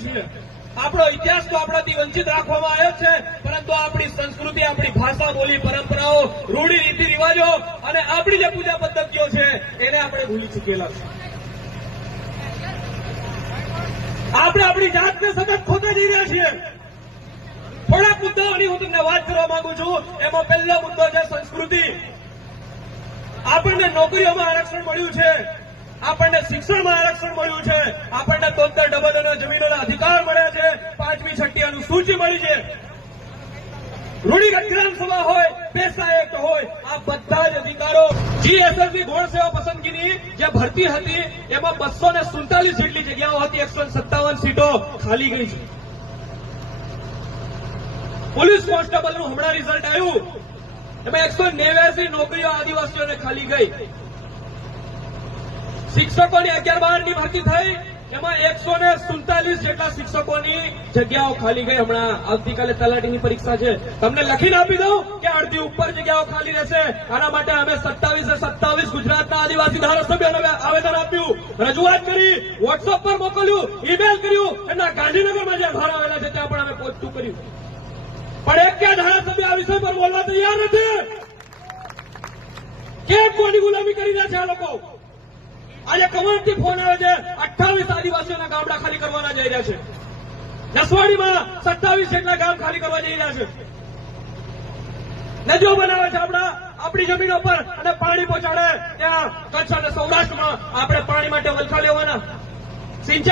છીએ. આપણો ઇતિહાસ તો આપણાથી વંચિત રાખવામાં આવ્યો છે, પરંતુ આપણી સંસ્કૃતિ, આપણી ભાષા, બોલી, પરંપરાઓ, રૂઢી, રીતિ, રિવાજો અને આપણી જે પૂજા પદ્ધતિઓ છે, એને આપણે ભૂલી ચૂકેલા છે આપણે આપણી જાતને સતત ખોતા જઈ રહ્યા છીએ. થોડા મુદ્દાઓની હું તમને વાત કરવા માંગુ છું, એમાં પહેલો મુદ્દો છે સંસ્કૃતિ. આપણને નોકરીઓમાં આરક્ષણ મળ્યું છે, આપણને શિક્ષણમાં આરક્ષણ મળ્યું છે આપણને તોતેર ડબલ અને જમીનોના અધિકાર મળ્યા છે પાંચમી અનુસૂચિ મળી છે. રૂઢિગત ગ્રામસભા હોય પેસા એક્ટ હોય, આ બધા જ અધિકારો જીએસએસબી ગૌણ સેવા પસંદગીની જે ભરતી હતી, એમાં બસો ને સુડતાલીસ જેટલી જગ્યાઓ હતી, એકસો સત્તાવન સીટો ખાલી ગઈ છે. પોલીસ કોન્સ્ટેબલનું હમણાં રિઝલ્ટ આવ્યું. એમાં એકસો નેવ્યાસી નોકરીઓ આદિવાસીઓને ખાલી ગઈ. શિક્ષકોની અગિયાર બારની ભરતી થઈ એમાં એકસો ને સુડતાલીસ જેટલા શિક્ષકોની જગ્યાઓ ખાલી ગઈ. હમણાં આવતીકાલે તલાટીની પરીક્ષા છે. તમને લખીને આપી દઉં કે અડધી ઉપર જગ્યાઓ ખાલી રહેશે. આના માટે અમે સત્તાવીસે સત્તાવીસ ગુજરાતના આદિવાસી ધારાસભ્યોને આવેદન આપ્યું. રજૂઆત કરી વોટ્સઅપ પર મોકલ્યું ઈમેલ કર્યું. એમના ગાંધીનગરમાં જે ઘર આવેલા છે, ત્યાં પણ અમે પહોંચતું કર્યું. પણ એક ક્યાં ધારાસભ્ય આ વિષય પર બોલવા તૈયાર નથી? કેમ કોની ગુલામી કરી રહ્યા છે આ લોકો? આજે કમળથી ફોન આવે છે. અઠ્ઠાવીસ આદિવાસીઓના ગામડા ખાલી કરવાના જઈ રહ્યા છે. નસવાડીમાં સત્તાવીસ જેટલા ગામ ખાલી કરવા જઈ રહ્યા છે. નદીઓ બનાવે છે આપણા, આપણી જમીનો પર અને પાણી પહોંચાડે. ત્યાં કચ્છ અને સૌરાષ્ટ્રમાં આપણે પાણી માટે વલખા લેવાના. સિંચાઈ